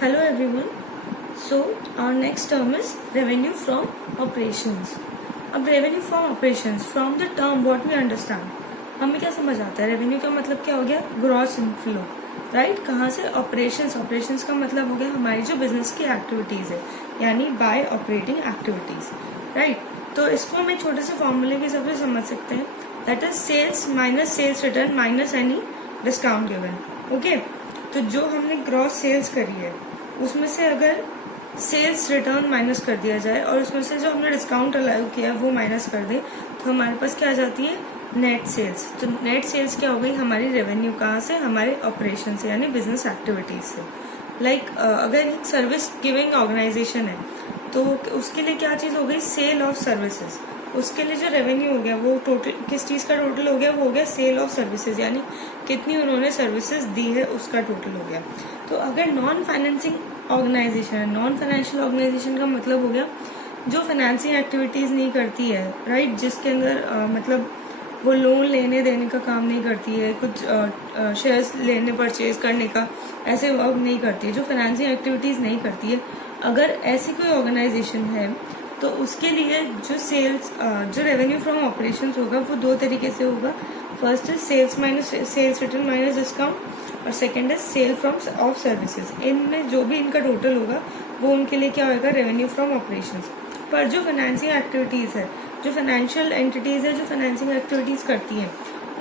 Hello everyone. So our next term is revenue from operations. अब revenue from operations from the term what we understand, हमें क्या समझ आता है? revenue का मतलब क्या हो गया? gross inflow, right? कहाँ से? operations का मतलब हो गया हमारी जो बिजनेस की एक्टिविटीज है, यानी बाय ऑपरेटिंग एक्टिविटीज, राइट? तो इसको हम एक छोटे से फॉर्मूले के हिसाब से समझ सकते हैं, that is sales minus sales return minus any discount given. Okay, तो जो हमने ग्रॉस सेल्स करी है उसमें से अगर सेल्स रिटर्न माइनस कर दिया जाए और उसमें से जो हमने डिस्काउंट अलाउ किया है वो माइनस कर दे, तो हमारे पास क्या आ जाती है? Net sales. तो नेट सेल्स क्या हो गई? हमारी रेवेन्यू. कहाँ से? हमारे ऑपरेशन से, यानी बिजनेस एक्टिविटीज से. लाइक अगर एक सर्विस गिविंग ऑर्गेनाइजेशन है तो उसके लिए क्या चीज हो गई? Sale of services. उसके लिए जो रेवेन्यू हो गया वो टोटल किस चीज का टोटल हो गया? वो हो गया सेल ऑफ सर्विसेज, यानी कितनी उन्होंने सर्विसेज दी है उसका टोटल हो गया. तो अगर नॉन फाइनेंसिंग ऑर्गेनाइजेशन है, नॉन फाइनेंशियल ऑर्गेनाइजेशन का मतलब हो गया जो फाइनेंसिंग एक्टिविटीज नहीं करती है, राइट? जिसके अंदर मतलब वो लोन लेने देने का काम नहीं करती है, कुछ शेयर्स लेने परचेज करने का ऐसे वर्क नहीं करती है, जो फाइनेंसिंग एक्टिविटीज नहीं करती है. अगर ऐसी कोई ऑर्गेनाइजेशन है तो उसके लिए जो सेल्स जो रेवेन्यू फ्रॉम ऑपरेशंस होगा वो दो तरीके से होगा. First is sales minus sales return minus discount, और second is sale from of services. इनमें जो भी इनका टोटल होगा वो उनके लिए क्या होगा? Revenue from operations. पर जो फाइनेंसिंग एक्टिविटीज है, जो फाइनेंशियल एंटिटीज है जो फाइनेंसिंग एक्टिविटीज करती हैं,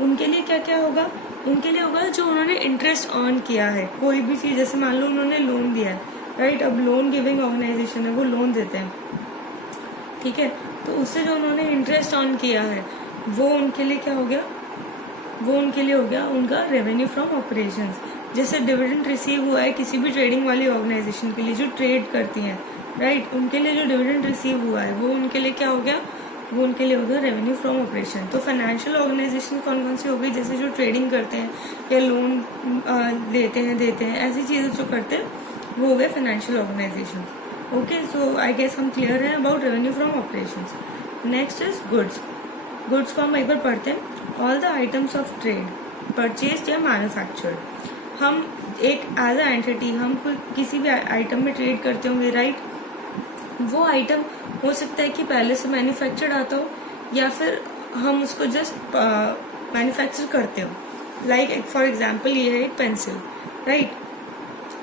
उनके लिए क्या क्या होगा? उनके लिए होगा जो उन्होंने इंटरेस्ट अर्न किया है कोई भी चीज. जैसे मान लो उन्होंने लोन दिया है, राइट? अब लोन गिविंग ऑर्गेनाइजेशन है, वो लोन देते हैं, ठीक है? तो उससे जो उन्होंने इंटरेस्ट अर्न किया है वो उनके लिए क्या हो गया? वो उनके लिए हो गया उनका रेवेन्यू फ्रॉम ऑपरेशंस. जैसे डिविडेंड रिसीव हुआ है किसी भी ट्रेडिंग वाली ऑर्गेनाइजेशन के लिए जो ट्रेड करती हैं, राइट? उनके लिए जो डिविडेंड रिसीव हुआ है वो उनके लिए क्या हो गया? वो उनके लिए हो गया रेवेन्यू फ्रॉम ऑपरेशन. तो फाइनेंशियल ऑर्गेनाइजेशन कौन कौन सी हो गई? जैसे जो ट्रेडिंग करते हैं या लोन देते हैं ऐसी चीजें जो करते हैं वो हो गए financial organisation. Okay, so I guess हम क्लियर है about revenue from operations. Next is goods. Goods को हम एक बार पढ़ते हैं. All the items of trade purchase या मैन्युफैक्चर्ड. हम एक एज अ एंटिटी हम किसी भी आइटम में ट्रेड करते होंगे, राइट? वो आइटम हो सकता है कि पहले से मैन्युफैक्चर्ड आता हो या फिर हम उसको जस्ट मैन्युफैक्चर करते हो. लाइक फॉर एग्जाम्पल ये है एक पेंसिल, राइट?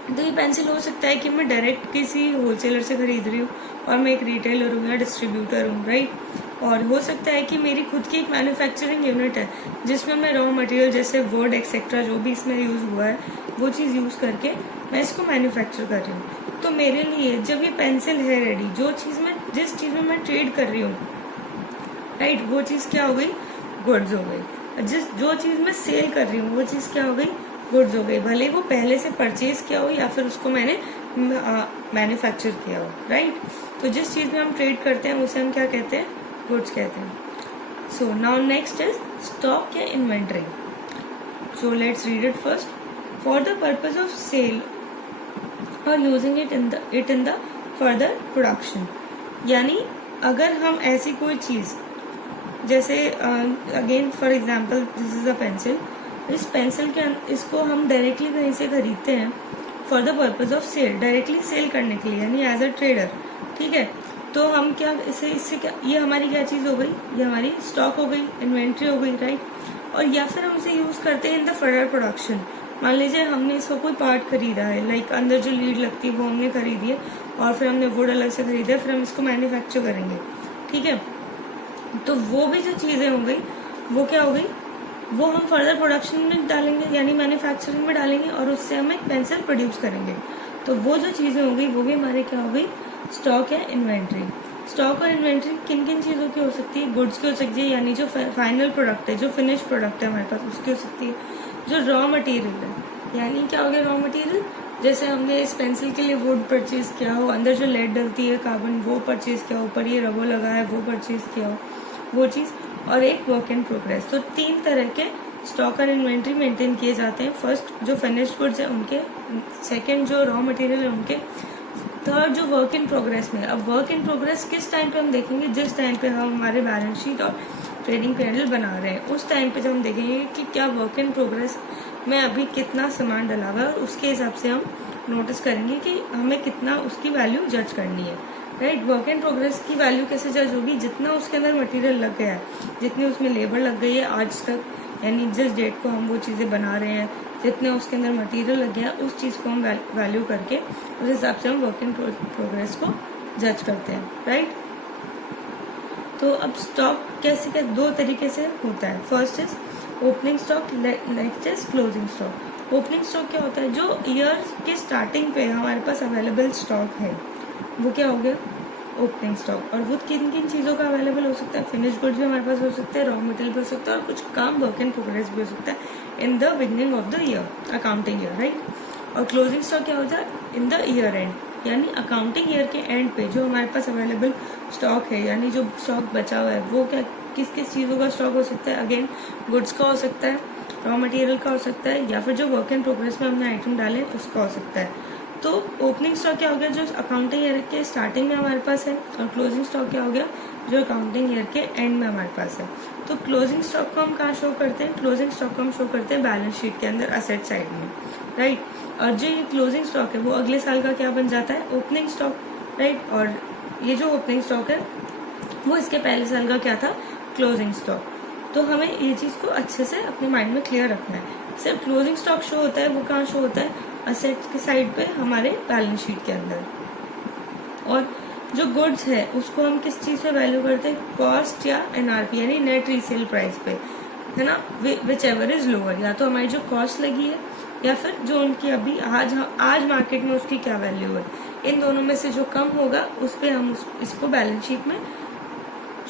तो ये पेंसिल हो सकता है कि मैं डायरेक्ट किसी होलसेलर से खरीद रही हूँ और मैं एक रिटेलर हूँ या डिस्ट्रीब्यूटर हूँ, राइट? और हो सकता है कि मेरी खुद की एक मैन्युफैक्चरिंग यूनिट है जिसमें मैं रॉ मटेरियल जैसे वुड एक्सेट्रा जो भी इसमें यूज हुआ है वो चीज़ यूज करके मैं इसको मैन्युफैक्चर कर रही हूँ. तो मेरे लिए जब ये पेंसिल है रेडी, जिस चीज़ में मैं ट्रेड कर रही हूँ, राइट, वो चीज़ क्या हो गई? गुड्स हो गई. जो चीज़ मैं सेल कर रही हूँ वो चीज़ क्या हो गई? गुड्स हो गई. भले वो पहले से परचेज किया हो या फिर उसको मैंने मैन्युफैक्चर किया हो, राइट? तो जिस चीज़ में हम ट्रेड करते हैं उसे हम क्या कहते हैं? गुड्स कहते हैं. So now next is stock या inventory. So let's read it first. For the purpose of sale और using it in the further production. यानी अगर हम ऐसी कोई चीज़ जैसे again for example this is a pencil. इस पेंसिल के इसको हम डायरेक्टली कहीं से खरीदते हैं for the purpose of sale, directly sale करने के लिए, यानी एज अ ट्रेडर, ठीक है? तो हम क्या इससे क्या, ये हमारी क्या चीज़ हो गई? ये हमारी स्टॉक हो गई, इन्वेंट्री हो गई, राइट? और या फिर हम इसे यूज़ करते हैं इन द फर्दर प्रोडक्शन. मान लीजिए हमने इसका कोई पार्ट खरीदा है, लाइक अंदर जो लीड लगती है वो हमने खरीदी है और फिर हमने वुड अलग से खरीदा है, फिर हम इसको मैन्युफैक्चर करेंगे, ठीक है? तो वो भी जो चीज़ें हो गई वो क्या हो गई? वो हम फर्दर प्रोडक्शन में डालेंगे, यानी मैन्युफैक्चरिंग में डालेंगे और उससे हम एक पेंसिल प्रोड्यूस करेंगे. तो वो जो चीज़ें हो गई वो भी हमारे क्या हो गई? स्टॉक या इन्वेंट्री. स्टॉक और इन्वेंट्री किन किन चीज़ों की हो सकती है? गुड्स की हो सकती है, यानी जो फाइनल प्रोडक्ट है, जो फिनिश प्रोडक्ट है हमारे पास, उसकी हो सकती है. जो रॉ मटेरियल है, यानी क्या हो गया रॉ मटेरियल? जैसे हमने इस पेंसिल के लिए वुड परचेज किया हो, अंदर जो लेड डलती है कार्बन वो परचेज किया हो, ऊपर ये रबर लगा है वो परचेज किया हो, वो चीज़. और एक वर्क इन प्रोग्रेस. तो 3 तरह के स्टॉक और इन्वेंट्री मेंटेन किए जाते हैं. फर्स्ट जो फिनिश्ड गुड्स है उनके, सेकंड जो रॉ मटेरियल है उनके, थर्ड जो वर्क इन प्रोग्रेस में. अब वर्क इन प्रोग्रेस किस टाइम पे हम देखेंगे? जिस टाइम पे हम हमारे बैलेंस शीट और ट्रेडिंग पैनल बना रहे हैं उस टाइम पे जब हम देखेंगे कि क्या वर्क इन प्रोग्रेस में अभी कितना सामान डला हुआ है और उसके हिसाब से हम नोटिस करेंगे कि हमें कितना उसकी वैल्यू जज करनी है, राइट। वर्क इन प्रोग्रेस की वैल्यू कैसे जज होगी, जितना उसके अंदर मटेरियल लग गया है, जितनी उसमें लेबर लग गई है आज तक, यानी जिस डेट को हम वो चीज़ें बना रहे हैं, जितने उसके अंदर मटेरियल लग गया है, उस चीज़ को हम वैल्यू करके उस हिसाब से हम वर्क इन प्रोग्रेस को जज करते हैं, राइट। तो अब स्टॉक कैसे दो तरीके से होता है। First is opening stock, next is closing stock. Opening stock क्या होता है, जो ईयर के स्टार्टिंग पे हमारे पास अवेलेबल स्टॉक है वो क्या हो गया, ओपनिंग स्टॉक। और वो किन किन चीज़ों का अवेलेबल हो सकता है, फिनिश गुड्स भी हमारे पास हो सकते हैं, रॉ मटेरियल भी हो सकता है, और कुछ काम वर्क इन प्रोग्रेस भी हो सकता है in the beginning of the year, accounting year, right. और क्लोजिंग स्टॉक क्या होता है, इन द ईयर एंड, यानी अकाउंटिंग ईयर के एंड पे जो हमारे पास अवेलेबल स्टॉक है, यानी जो स्टॉक बचा हुआ है वो क्या किस किस चीज़ों का स्टॉक हो सकता है, अगेन गुड्स का हो सकता है, रॉ मटेरियल का हो सकता है, या फिर जो वर्क इन प्रोग्रेस में हमने आइटम डाले उसका हो सकता है। तो ओपनिंग स्टॉक क्या हो गया, जो अकाउंटिंग ईयर के स्टार्टिंग में हमारे पास है, और क्लोजिंग स्टॉक क्या हो गया, जो अकाउंटिंग ईयर के एंड में हमारे पास है। तो क्लोजिंग स्टॉक को हम कहाँ शो करते हैं, क्लोजिंग स्टॉक को हम शो करते हैं बैलेंस शीट के अंदर असेट साइड में, राइट। और जो ये क्लोजिंग स्टॉक है वो अगले साल का क्या बन जाता है, ओपनिंग स्टॉक, राइट। और ये जो ओपनिंग स्टॉक है वो इसके पहले साल का क्या था, क्लोजिंग स्टॉक। तो हमें ये चीज़ को अच्छे से अपने माइंड में क्लियर रखना है। सिर्फ क्लोजिंग स्टॉक शो होता है, वो कहाँ शो होता है, असेट के साइड पे हमारे बैलेंस शीट के अंदर। और जो गुड्स है उसको हम किस चीज़ पे वैल्यू करते हैं, कॉस्ट या एनआरपी, यानी नेट रीसेल प्राइस पे, है ना, विच एवर इज लोअर। या तो हमारी जो कॉस्ट लगी है या फिर जो उनकी अभी आज मार्केट में उसकी क्या वैल्यू है, इन दोनों में से जो कम होगा उस पर हम इसको बैलेंस शीट में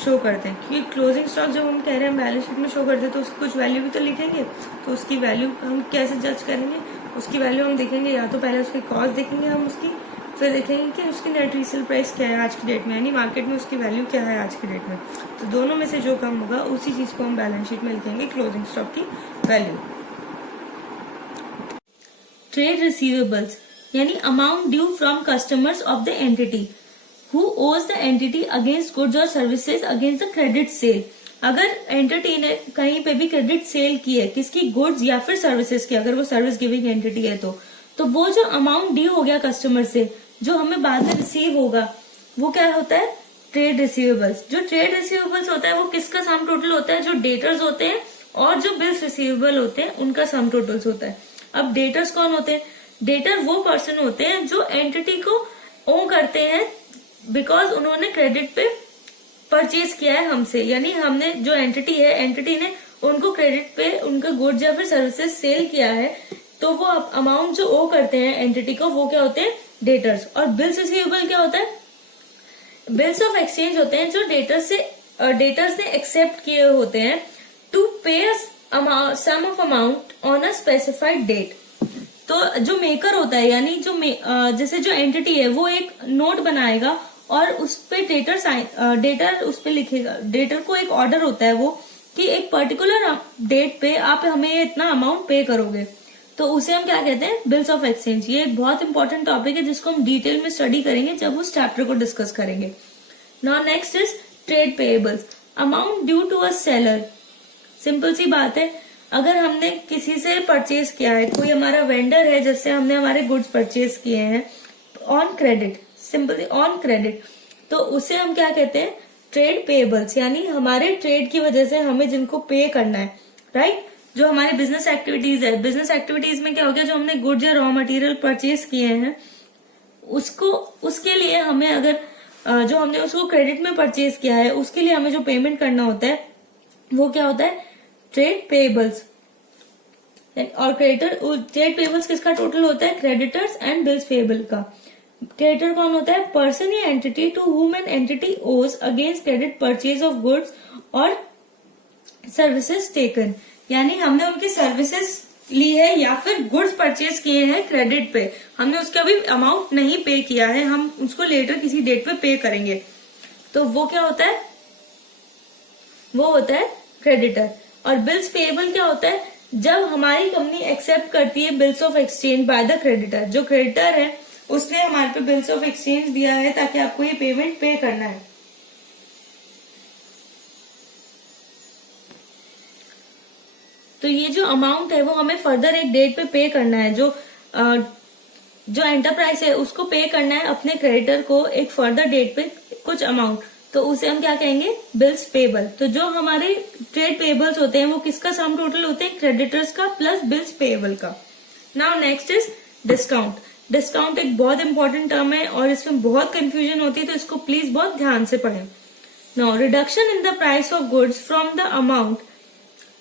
शो करते हैं। क्योंकि क्लोजिंग स्टॉक जब हम कह रहे हैं बैलेंस शीट में शो करते हैं तो उसकी कुछ वैल्यू भी तो लिखेंगे, तो उसकी वैल्यू हम कैसे जज करेंगे, उसकी वैल्यू हम देखेंगे, या तो पहले उसकी कॉस्ट देखेंगे हम उसकी, फिर देखेंगे कि उसकी नेट रीसेल प्राइस क्या है आज की डेट में, यानी मार्केट में उसकी वैल्यू क्या है आज की डेट में। तो दोनों में से जो कम होगा उसी चीज को हम बैलेंस शीट में लिखेंगे क्लोजिंग स्टॉक की वैल्यू। ट्रेड रिसीवेबल्स यानी amount due from customers of the entity who owes the entity against goods or services against the credit sale। अगर एंटिटी ने कहीं पे भी क्रेडिट सेल की है, किसकी, गुड्स या फिर सर्विसेज की, अगर वो सर्विस गिविंग एंटिटी है तो वो जो अमाउंट ड्यू हो गया कस्टमर से, जो हमें बाद में रिसीव होगा, वो क्या होता है, ट्रेड रिसीवेबल्स। जो ट्रेड रिसीवेबल्स होता है वो किसका सम टोटल होता है, जो डेटर्स होते हैं और जो बिल्स रिसीवेबल होते हैं उनका सम टोटल्स होता है। अब डेटर्स कौन होते हैं, डेटर वो पर्सन होते हैं जो एंटिटी को ओ करते हैं बिकॉज उन्होंने क्रेडिट पे परचेज किया है हमसे, यानी हमने जो एंटिटी है, एंटिटी ने उनको क्रेडिट पे उनका गुड्स या फिर सर्विसेज सेल किया है, तो वो अमाउंट जो ओ करते हैं एंटिटी को वो क्या होते हैं, डेटर्स। और बिल्स रिसीवेबल क्या होता है, बिल्स ऑफ एक्सचेंज होते हैं जो डेटर्स ने एक्सेप्ट किए होते हैं to pay sum of amount on a specified date. तो जो मेकर होता है, यानी जो जैसे जो एंटिटी है वो एक नोट बनाएगा और उस पे डेटर उस पे लिखेगा, डेटर को एक ऑर्डर होता है वो कि एक पर्टिकुलर डेट पे आप हमें इतना अमाउंट पे करोगे, तो उसे हम क्या कहते हैं, बिल्स ऑफ एक्सचेंज। ये एक बहुत इंपॉर्टेंट टॉपिक है जिसको हम डिटेल में स्टडी करेंगे जब उस चैप्टर को डिस्कस करेंगे। Now next is trade payables, amount due to a seller. Simple सी बात है, अगर हमने किसी से परचेज किया है, कोई हमारा वेंडर है जिससे हमने हमारे गुड्स परचेज किए हैं on credit, simply on credit, तो उसे हम क्या कहते हैं, ट्रेड पेएबल्स, यानी हमारे ट्रेड की वजह से हमें जिनको पे करना है, राइट। जो हमारे बिजनेस एक्टिविटीज है, बिजनेस एक्टिविटीज में क्या हो गया, जो हमने गुड्स या रॉ मटेरियल परचेज किए हैं उसके लिए हमें अगर जो हमने उसको क्रेडिट में परचेज किया है उसके लिए हमें जो पेमेंट करना होता है वो क्या होता है, ट्रेड पेएबल्स। और ट्रेड पेएबल्स किसका टोटल होता है, क्रेडिटर्स एंड बिल्स पेएबल का। क्रेडिटर कौन होता है, पर्सन या entity to whom an entity owes against credit purchase of goods और सर्विसेज टेकन, यानी हमने उनकी सर्विसेज ली है या फिर गुड्स परचेज किए हैं क्रेडिट पे, हमने उसका अभी अमाउंट नहीं पे किया है, हम उसको लेटर किसी डेट पे पे करेंगे, तो वो क्या होता है, वो होता है क्रेडिटर। और बिल्स पेएबल क्या होता है, जब हमारी कंपनी एक्सेप्ट करती है bills of exchange by the creditor, जो क्रेडिटर है उसने हमारे पे बिल्स ऑफ एक्सचेंज दिया है ताकि आपको ये पेमेंट पे करना है। तो ये जो अमाउंट है वो हमें फर्दर एक डेट पे करना है, जो जो एंटरप्राइज है उसको पे करना है अपने क्रेडिटर को एक फर्दर डेट पे कुछ अमाउंट, तो उसे हम क्या कहेंगे, बिल्स पेबल। तो जो हमारे ट्रेड पेबल्स होते हैं वो किसका सम टोटल होते हैं, क्रेडिटर्स का प्लस बिल्स पेबल का। Now next is discount. Discount एक बहुत इंपॉर्टेंट टर्म है और इसमें बहुत कंफ्यूजन होती है, तो इसको प्लीज बहुत ध्यान से पढ़ें। Now reduction in the price of goods from the amount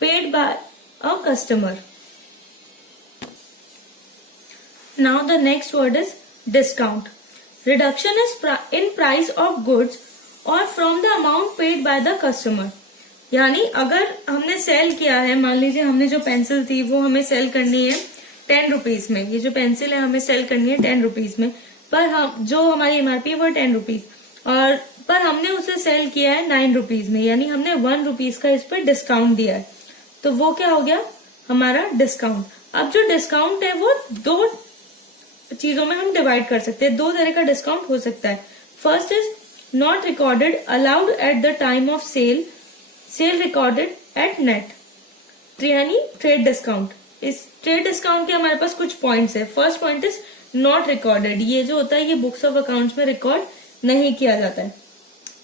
paid by a customer. Now the next word is discount. Reduction is in price of goods or from the amount paid by the customer. यानी अगर हमने cell किया है, मान लीजिए हमने जो pencil थी वो हमें सेल करनी है 10 रुपीज में, ये जो पेंसिल है हमें सेल करनी है 10 रुपीज में, पर हम जो हमारी एमआरपी वो 10 रुपीज, और पर हमने उसे सेल किया है 9 रुपीज में, यानी हमने 1 रुपीज का इस पर डिस्काउंट दिया है, तो वो क्या हो गया हमारा डिस्काउंट। अब जो डिस्काउंट है वो दो चीजों में हम डिवाइड कर सकते हैं, दो तरह का डिस्काउंट हो सकता है। First is not recorded allowed at the time of sale, sale recorded at net, यानी ट्रेड डिस्काउंट। इस ट्रेड डिस्काउंट के हमारे पास कुछ पॉइंट्स है। First point is not recorded, ये जो होता है ये बुक्स ऑफ अकाउंट्स में रिकॉर्ड नहीं किया जाता है।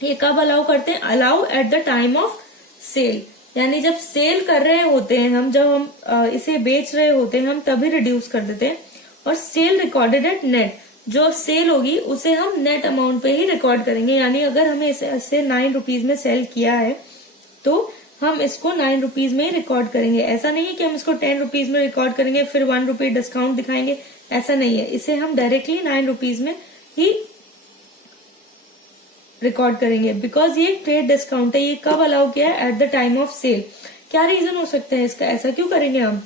ये कब अलाउ करते हैं, allow at the time of sale, यानी जब सेल कर रहे होते हैं हम, जब हम इसे बेच रहे होते हैं हम तभी रिड्यूस कर देते हैं। और सेल रिकॉर्डेड एट नेट, जो सेल होगी उसे हम नेट अमाउंट पे ही रिकॉर्ड करेंगे, यानी अगर हमें इसे 9 रुपीज में सेल किया है तो हम इसको 9 रुपीज में ही रिकॉर्ड करेंगे। ऐसा नहीं है कि हम इसको 10 रुपीज में रिकॉर्ड करेंगे फिर 1 रुपी डिस्काउंट दिखाएंगे, ऐसा नहीं है। इसे हम डायरेक्टली 9 रुपीज में ही रिकॉर्ड करेंगे, बिकॉज ये ट्रेड डिस्काउंट है। ये कब अलाउ किया है, at the time of sale. क्या रीजन हो सकता है इसका, ऐसा क्यों करेंगे हम,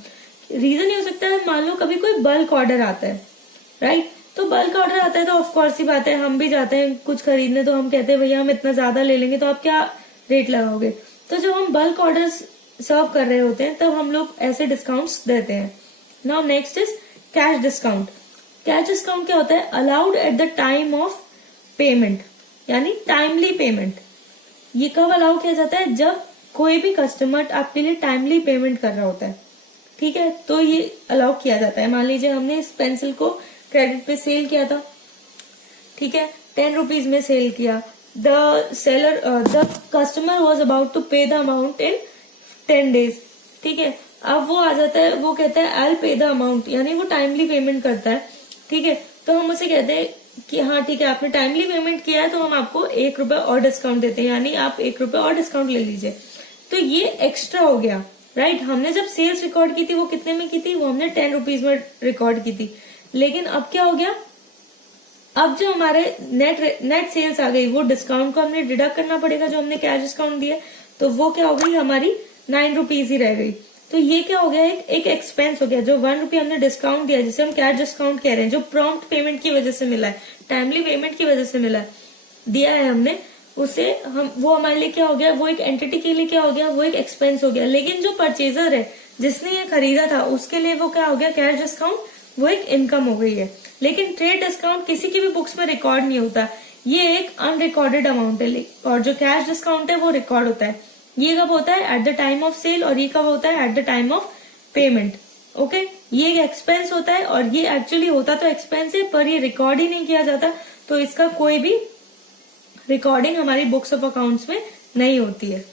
रीजन ये हो सकता है मान लो कभी कोई बल्क ऑर्डर आता है, राइट, तो बल्क ऑर्डर आता है तो ऑफकोर्स ही बात है हम भी जाते हैं कुछ खरीदने, तो हम कहते हैं भैया हम इतना ज्यादा ले लेंगे, तो आप क्या रेट लगाओगे। तो जब हम बल्क ऑर्डर सर्व कर रहे होते हैं तब हम लोग ऐसे डिस्काउंट्स देते हैं। Now next is cash discount. Cash discount क्या होता है, allowed at the time of payment, यानी टाइमली पेमेंट। ये कब अलाउ किया जाता है, जब कोई भी कस्टमर आपके लिए टाइमली पेमेंट कर रहा होता है, ठीक है, तो ये अलाउ किया जाता है। मान लीजिए हमने इस पेंसिल को क्रेडिट पे सेल किया था, ठीक है, 10 रुपीज में सेल किया, the customer was about to pay the amount in 10 days, ठीक है। अब वो आ जाता है, वो कहता है आई पे द अमाउंट, यानी वो टाइमली पेमेंट करता है, ठीक है, तो हम उसे कहते हैं कि हाँ ठीक है आपने टाइमली पेमेंट किया है तो हम आपको 1 रुपए और डिस्काउंट देते हैं, यानी आप 1 रुपए और डिस्काउंट ले लीजिए। तो ये एक्स्ट्रा हो गया, राइट। हमने जब सेल्स रिकॉर्ड की थी वो कितने में की थी, वो हमने 10 रुपीज में रिकॉर्ड की थी, लेकिन अब क्या हो गया, अब जो हमारे नेट सेल्स आ गई वो डिस्काउंट को हमने डिडक्ट करना पड़ेगा जो हमने कैश डिस्काउंट दिया, तो वो क्या हो गई हमारी 9 रुपीज ही रह गई। तो ये क्या हो गया, एक एक्सपेंस हो गया। जो 1 रुपया हमने डिस्काउंट दिया जिसे हम कैश डिस्काउंट कह रहे हैं, जो प्रॉम्प्ट पेमेंट की वजह से मिला है, टाइमली पेमेंट की वजह से मिला है, दिया है हमने उसे, हम वो हमारे लिए क्या हो गया, वो एक एंटिटी के लिए क्या हो गया, वो एक एक्सपेंस हो गया। लेकिन जो परचेजर है जिसने ये खरीदा था उसके लिए वो क्या हो गया, कैश डिस्काउंट, वो एक इनकम हो गई है। लेकिन ट्रेड डिस्काउंट किसी की भी बुक्स में रिकॉर्ड नहीं होता, ये एक अनरिकॉर्डेड अमाउंट है, और जो कैश डिस्काउंट है वो रिकॉर्ड होता है। ये कब होता है, at the time of sale, और ये कब होता है, at the time of payment. Okay, ये एक एक्सपेंस होता है, और ये एक्चुअली होता तो एक्सपेंस है पर ये रिकॉर्ड ही नहीं किया जाता, तो इसका कोई भी रिकॉर्डिंग हमारी बुक्स ऑफ अकाउंट्स में नहीं होती है।